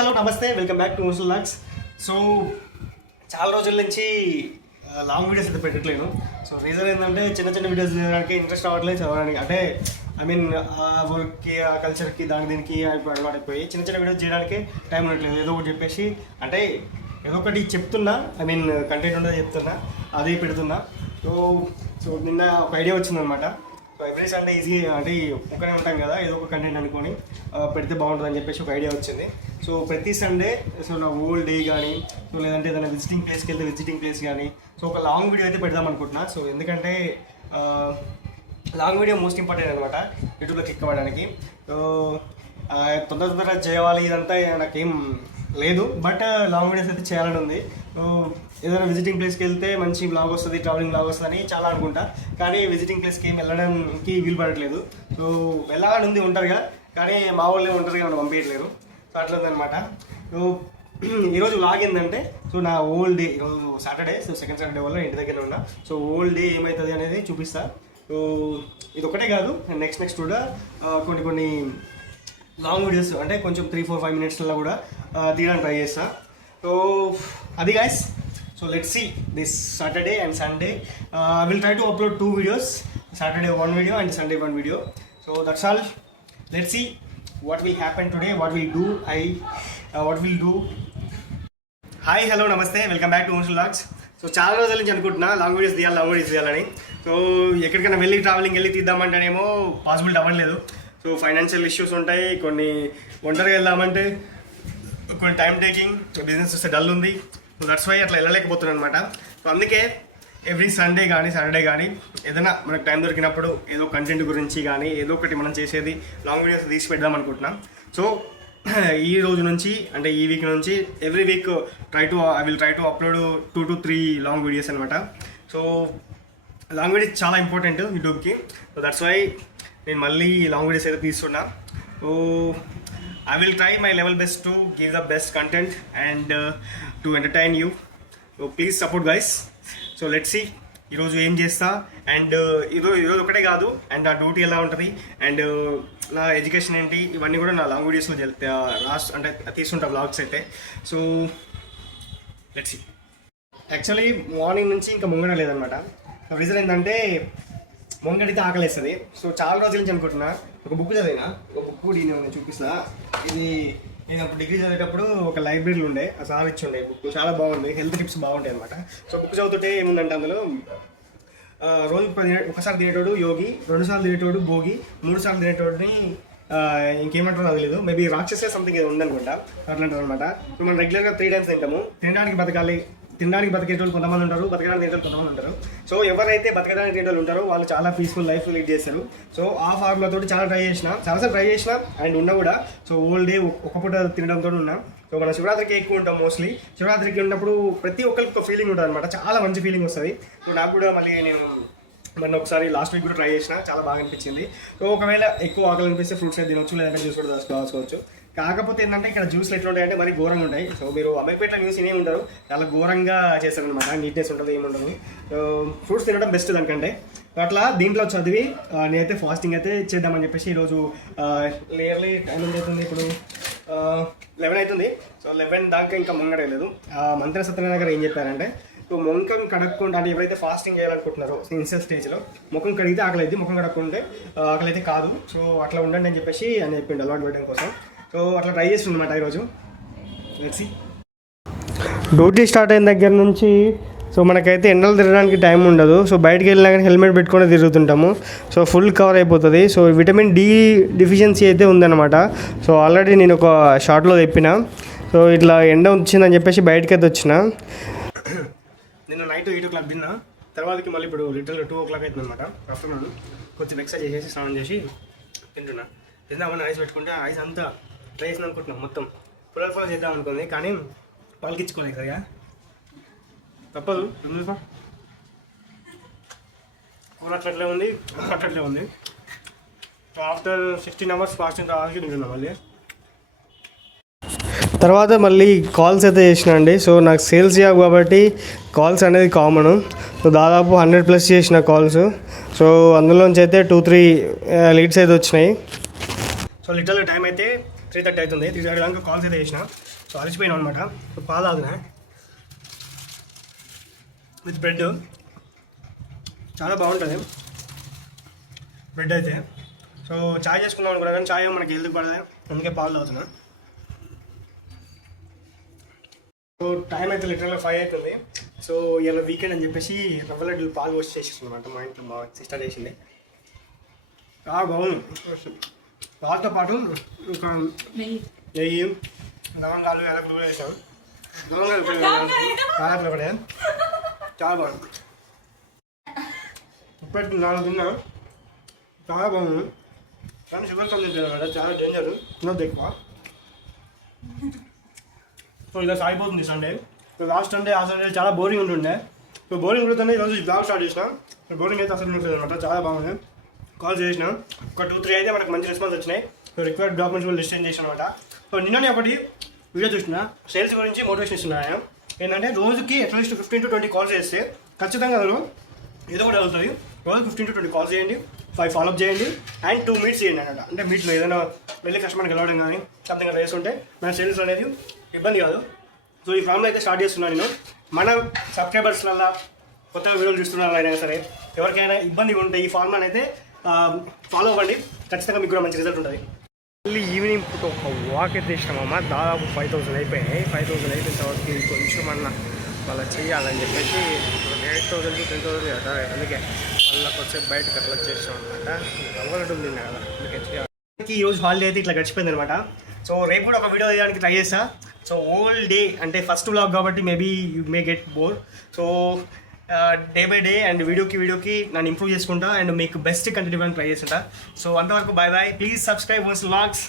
Hello నమస్తే, welcome back to మోసల్ logs. So చాలా రోజుల నుంచి లాంగ్ వీడియోస్ అయితే పెట్టట్లేను. సో రీజన్ ఏంటంటే చిన్న చిన్న వీడియోస్ చేయడానికి ఇంట్రెస్ట్ అవ్వట్లేదు చదవడానికి. అంటే ఐ మీన్ వర్క్కి, ఆ కల్చర్కి, దీనికి అలవాటైపోయి చిన్న చిన్న వీడియోస్ చేయడానికి టైం ఉండట్లేదు. ఏదో ఒకటి చెప్పేసి అంటే ఏదో ఒకటి చెప్తున్నా, ఐ మీన్ కంటెంట్ ఉండదు చెప్తున్నా, అదే పెడుతున్నా. సో సో నిన్న ఒక ఐడియా వచ్చిందనమాట. సో ఎవ్రీ సండే ఈజీ అంటే ఒక్కనే ఉంటాం కదా, ఏదో ఒక కంటెంట్ అనుకొని పెడితే బాగుంటుందని చెప్పేసి ఒక ఐడియా వచ్చింది. సో ప్రతి సండే సో నా ఓల్డ్ డే కానీ, సో లేదంటే ఏదైనా విజిటింగ్ ప్లేస్కి వెళ్తే విజిటింగ్ ప్లేస్ కానీ, సో ఒక లాంగ్ వీడియో అయితే పెడదాం అనుకుంటున్నా. సో ఎందుకంటే లాంగ్ వీడియో మోస్ట్ ఇంపార్టెంట్ అనమాట యూట్యూబ్లో క్లిక్ అవ్వడానికి. సో తొందర చేయాలి ఇదంతా నాకేం లేదు, బట్ లాంగ్ వీడియోస్ అయితే చేయాలని ఉంది. సో ఏదైనా విజిటింగ్ ప్లేస్కి వెళ్తే మంచి బ్లాగ్ వస్తుంది, ట్రావెలింగ్ బ్లాగ్ వస్తుంది అని చాలా అనుకుంటా. కానీ విజిటింగ్ ప్లేస్కి ఏం వెళ్ళడానికి వీలు పడట్లేదు. సో వెళ్ళాలని ఉంది ఉంటారుగా, కానీ మా వాళ్ళే ఉంటారుగా మనం పంపించట్లేదు. సో అట్లా ఉందనమాట. సో ఈరోజు వ్లాగ్ ఏంటంటే, సో నా ఓల్డ్ డే, ఈరోజు సాటర్డే, సో సెకండ్ సాటర్డే వల్ల ఇంటి దగ్గర ఉన్నా. సో ఓల్డ్ డే ఏమవుతుంది అనేది చూపిస్తా. సో ఇది ఒకటే కాదు, నెక్స్ట్ కూడా కొన్ని లాంగ్ వీడియోస్ అంటే కొంచెం 3-4-5 మినిట్స్లో కూడా తీయడానికి ట్రై చేస్తా. సో అది guys. So let's see this Saturday and Sunday. I will try to upload 2 videos, Saturday 1 video and Sunday 1 video. So that's all. Let's see what will happen today, what we'll do. Hi, hello, నమస్తే, welcome back to మోసల్ logs. So చాలా రోజుల నుంచి అనుకుంటున్నా long videos తీయాలని. So ఎక్కడికైనా travelling వెళ్ళి తీద్దామంటేనేమో పాసిబిలిటీ అవ్వట్లేదు. సో ఫైనాన్షియల్ ఇష్యూస్ ఉంటాయి, కొన్ని ఒంటరిగా వెళ్దామంటే కొన్ని టైం టేకింగ్, బిజినెస్ వస్తే డల్ ఉంది. సో దట్స్ వై అట్లా వెళ్ళలేకపోతున్నాను అనమాట. సో అందుకే ఎవ్రీ సండే కానీ సాటర్డే కానీ ఏదైనా మనకు టైం దొరికినప్పుడు ఏదో కంటెంట్ గురించి కానీ ఏదో ఒకటి మనం చేసేది లాంగ్ వీడియోస్ తీసి పెడదాం అనుకుంటున్నాం. సో ఈ రోజు నుంచి అంటే ఈ వీక్ నుంచి every week I will try to upload 2 to 3 long videos అనమాట. సో లాంగ్ వీడియోస్ చాలా ఇంపార్టెంట్ యూట్యూబ్కి. సో దట్స్ వై నేను మళ్ళీ లాంగ్ వీడియోస్ అయితే తీస్తున్నా. So I will try my level best to give the best content and to entertain you. So please support guys. So let's see ఈరోజు ఏం చేస్తా, and ఈరోజు ఒకటే కాదు, అండ్ నా డ్యూటీ ఎలా ఉంటుంది, అండ్ నా ఎడ్యుకేషన్ ఏంటి, ఇవన్నీ కూడా నా లాంగ్ వీడియోస్లో అంటే తీసుకుంటా వ్లాగ్స్ అయితే. So let's see. Actually morning నుంచి ఇంకా ముంగడ లేదనమాట. రీజన్ ఏంటంటే ముంగడితే ఆకలేస్తుంది. సో చాలా రోజుల నుంచి అనుకుంటున్నా, ఒక బుక్ చదివినా, ఒక బుక్ నేను చూపిస్తా. ఇది నేను అప్పుడు డిగ్రీ చదివేటప్పుడు ఒక లైబ్రరీలో ఉండే, ఆ సార్ ఇచ్చి ఉండే బుక్, చాలా బాగుంది, హెల్త్ టిప్స్ బాగుంటాయి అనమాట. సో బుక్ చదువుతుంటే ఏముందంటే అందులో రోజు ఒకసారి తినేటోడు యోగి, 2 సార్లు తినేటోడు భోగి, 3 సార్లు తినేటోడిని ఇంకేమంటారో అది లేదు, మేబీ రాక్షసే సంథింగ్ ఏదో ఉందనుకుంటా, అట్లాంటిది అనమాట. సో మనం రెగ్యులర్గా 3 times తింటాము. తినడానికి బతికేటోళ్ళు కొంతమంది ఉంటారు, బతకడానికి తినేటోళ్ళు కొంతమంది ఉంటారు. సో ఎవరైతే బతకడానికి తినేటోళ్ళు ఉంటారో వాళ్ళు చాలా పీస్ఫుల్ లైఫ్ లీడ్ చేస్తారు. సో ఆ ఫార్ములా తోటి చాలాసార్లు ట్రై చేసిన అండ్ ఉన్నా కూడా. సో ఓల్డ్ డే ఒక పూట తినడంతో ఉన్నా. సో మన శివరాత్రికి ఎక్కువ ఉంటాం మోస్ట్లీ. శివరాత్రికి ఉన్నప్పుడు ప్రతి ఒక్కరికి ఒక ఫీలింగ్ ఉంటుంది అనమాట, చాలా మంచి ఫీలింగ్ వస్తుంది. సో నాకు కూడా మళ్ళీ నేను ఒకసారి లాస్ట్ వీక్ కూడా ట్రై చేసిన, చాలా బాగా అనిపించింది. సో ఒకవేళ ఎక్కువ ఆకలి అనిపిస్తే ఫ్రూట్స్ అయితే తినొచ్చు, లేదంటే జ్యూస్ కూడా కావచ్చు. కాకపోతే ఏంటంటే ఇక్కడ జ్యూస్లు ఎట్లా ఉంటాయంటే మరి ఘోరంగా ఉంటాయి. సో మీరు అమెరిపేట న్యూస్ ఏమి ఉండరు, చాలా ఘోరంగా చేస్తారనమాట, నీట్నెస్ ఉంటుంది, ఏముండదు. ఫ్రూట్స్ తినడం బెస్ట్ దానికంటే. అట్లా దీంట్లో చదివి నేనైతే ఫాస్టింగ్ అయితే చేద్దామని చెప్పేసి ఈరోజు నియర్లీ టైం ఎంత అవుతుంది, ఇప్పుడు 11 అవుతుంది. సో 11 దాకా ఇంకా ముంగడలేదు. మంత్రి సత్యనారాయణ గారు ఏం చెప్పారంటే, సో ముఖం కడగకుండా, అంటే ఎవరైతే ఫాస్టింగ్ చేయాలనుకుంటున్నారో ఇనిషియల్ స్టేజ్లో ముఖం కడిగితే ఆకలి అయితే, ముఖం కడగకుంటే ఆకలి అయితే కాదు. సో అట్లా ఉండండి అని చెప్పేసి అని చెప్పిండు అలవాటు పెట్టడం కోసం. సో అట్లా ట్రై చేస్తుందన్నమాట ఈరోజు. Let's see. డ్యూటీ స్టార్ట్ అయిన దగ్గర నుంచి సో మనకైతే ఎండలు తిరగడానికి టైం ఉండదు. సో బయటికి వెళ్ళినా కానీ హెల్మెట్ పెట్టుకొని తిరుగుతుంటాము. సో ఫుల్ కవర్ అయిపోతుంది. సో విటమిన్ డి డిఫిషియన్సీ అయితే ఉందన్నమాట. సో ఆల్రెడీ నేను ఒక షార్ట్లో చెప్పిన. సో ఇట్లా ఎండ వచ్చిందని చెప్పేసి బయటకి అయితే వచ్చిన. నేను నైట్ 8 o'clock తిన్నా, తర్వాతకి మళ్ళీ ఇప్పుడు లిటరల్ 2 o'clock అవుతుంది అనమాట. ఆఫ్టర్నూన్ కొంచెం ఎక్సర్సైజ్ చేసేసి స్నానం చేసి తిందామని ఐస్ పెట్టుకుంటే ఐస్ అంతా ట్రై చేసిన అనుకుంటున్నాం, మొత్తం ఫుల్ చేద్దాం అనుకుంది, కానీ పలికించుకోలేదు కదా, తప్పదు. కూర అట్లట్లే ఉంది. సో ఆఫ్టర్ 16 hours ఫాస్టింగ్ రావాలని తింటున్నాం మళ్ళీ. తర్వాత మళ్ళీ కాల్స్ అయితే చేసిన అండి. సో నాకు సేల్స్ జాబ్ కాబట్టి కాల్స్ అనేది కామను. సో దాదాపు 100+ చేసిన కాల్స్. సో అందులోంచి అయితే 2-3 లీడ్స్ అయితే వచ్చినాయి. సో లిటరల్ టైం అయితే 3:30 అవుతుంది. 3:30 దాకా కాల్స్ అయితే చేసిన. సో అలసిపోయినా అనమాట. సో పాలు తాగినా విత్ బ్రెడ్. చాలా బాగుంటుంది బ్రెడ్ అయితే. సో చాయ్ చేసుకుందాం అనుకున్నా కానీ చాయ్ మనకి హెల్త్ పడదు, అందుకే పాలు తాగుతున్నా. సో టైం అయితే లిటరల్గా 5 అవుతుంది. సో ఇలా వీకెండ్ అని చెప్పేసి రవ్వ లడ్డూలు పాలు పోసి చేసేస్తుంది అనమాట. మా ఇంట్లో మా సిస్టర్ చేసింది. చాలా బాగుంది. పాలతో పాటు ఇంకా నెయ్యి, లవంగాలు, యాలకులు కూడా వేసాం. యాలకులు ఒకటే చాలా బాగుంది. ఇప్పటికి 4 తిన్నా, చాలా బాగుంది. కానీ షుగర్ కమ్ తింటాను కదా, చాలా డేంజర్, తినొద్దు ఎక్కువ. సో ఇలా సాగిపోతుంది సండే. సో లాస్ట్ సండే ఆ సండే చాలా బోరింగ్ ఉంటుండే. సో బోరింగ్ ఉంటుందంటే ఈరోజు ఈ బ్లాగ్ స్టార్ట్ చేసిన. బోరింగ్ అయితే అసలు ఉంటుంది అనమాట. చాలా బాగుంది. కాల్ చేసిన ఒక 2-3 అయితే మనకు మంచి రెస్పాన్స్ వచ్చినాయి. సో రిక్వైర్డ్ డాక్యుమెంట్స్ కూడా లిస్ట్ చేసిన అనమాట. సో నిన్ననే ఒకటి వీడియో చూసిన సేల్స్ గురించి మోటివేషన్ ఇస్తున్నాను. ఏంటంటే రోజుకి అట్లీస్ట్ 15 to 20 కాల్స్ చేస్తే ఖచ్చితంగా అందులో ఏదో ఒకటి అవుతుంది. రోజు 15 to 20 కాల్స్ చేయండి, 5 ఫాలోఅప్ చేయండి అండ్ 2 మీట్స్ చేయండి అనమాట. అంటే మీట్లో ఏదైనా వెళ్ళి కస్టమర్కి గెలవడం కానీ సంథింగ్ అలా చేస్తుంటే మన సేల్స్ అనేది ఇబ్బంది కాదు. సో ఈ ఫామ్లో అయితే స్టార్ట్ చేస్తున్నాను నేను. మన సబ్స్క్రైబర్స్లల్లో కొత్తగా వీడియోలు చూస్తున్నారు అయినా సరే ఎవరికైనా ఇబ్బంది ఉంటే ఈ ఫార్మ్లో అయితే ఫాలో అవ్వండి. ఖచ్చితంగా మీకు కూడా మంచి రిజల్ట్ ఉంటుంది. మళ్ళీ ఈవినింగ్ పూట ఒక వాక్ అయితే ఇచ్చినామమ్మ. దాదాపు 5,000 అయిపోయాయి. 5,000 అయిపోయిన తర్వాత కొంచెం అన్న వాళ్ళ చేయాలని చెప్పేసి 8,000 to 10,000 కదా. అందుకే వాళ్ళకి వచ్చే బయటకు అట్లా చేసాం అనమాట. రవ్వలడ్డు ఉంది కదా, అందుకే ఈరోజు హాలిడే అయితే ఇట్లా గడిచిపోయింది అనమాట. సో రేపు కూడా ఒక వీడియో తీయడానికి ట్రై చేస్తా. సో హోల్ డే అంటే ఫస్ట్ వ్లాగ్ కాబట్టి maybe you may get bore. So day by day and వీడియోకి నన్ను ఇంప్రూవ్ చేసుకుంటా అండ్ మీకు బెస్ట్ కంటెంట్ ఇవ్వడానికి ట్రై చేస్తుంటా. సో అంతవరకు బాయ్ బాయ్. ప్లీజ్ సబ్స్క్రైబ్ వర్స్ వ్లాగ్స్.